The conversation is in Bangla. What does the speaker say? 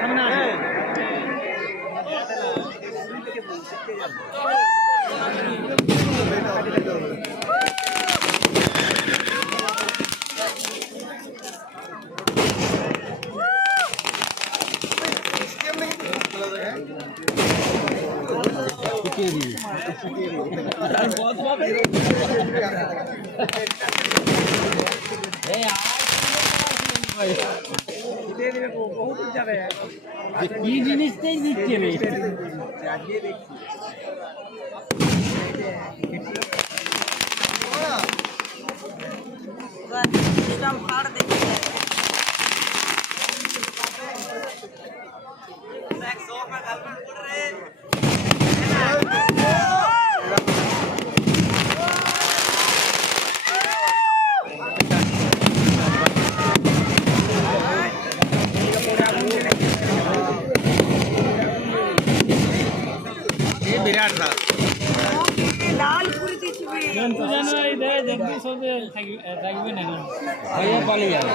সামনে আসে। কি জিনিসটাই দিচ্ছে? রে সিস্টেম ফাড় দেখি লাল করে দিছিবি জন্তু জানোয়ার দেয় দেখবি সব থাকবে থাকবে না ভাইয়া পালিয়ে যাবে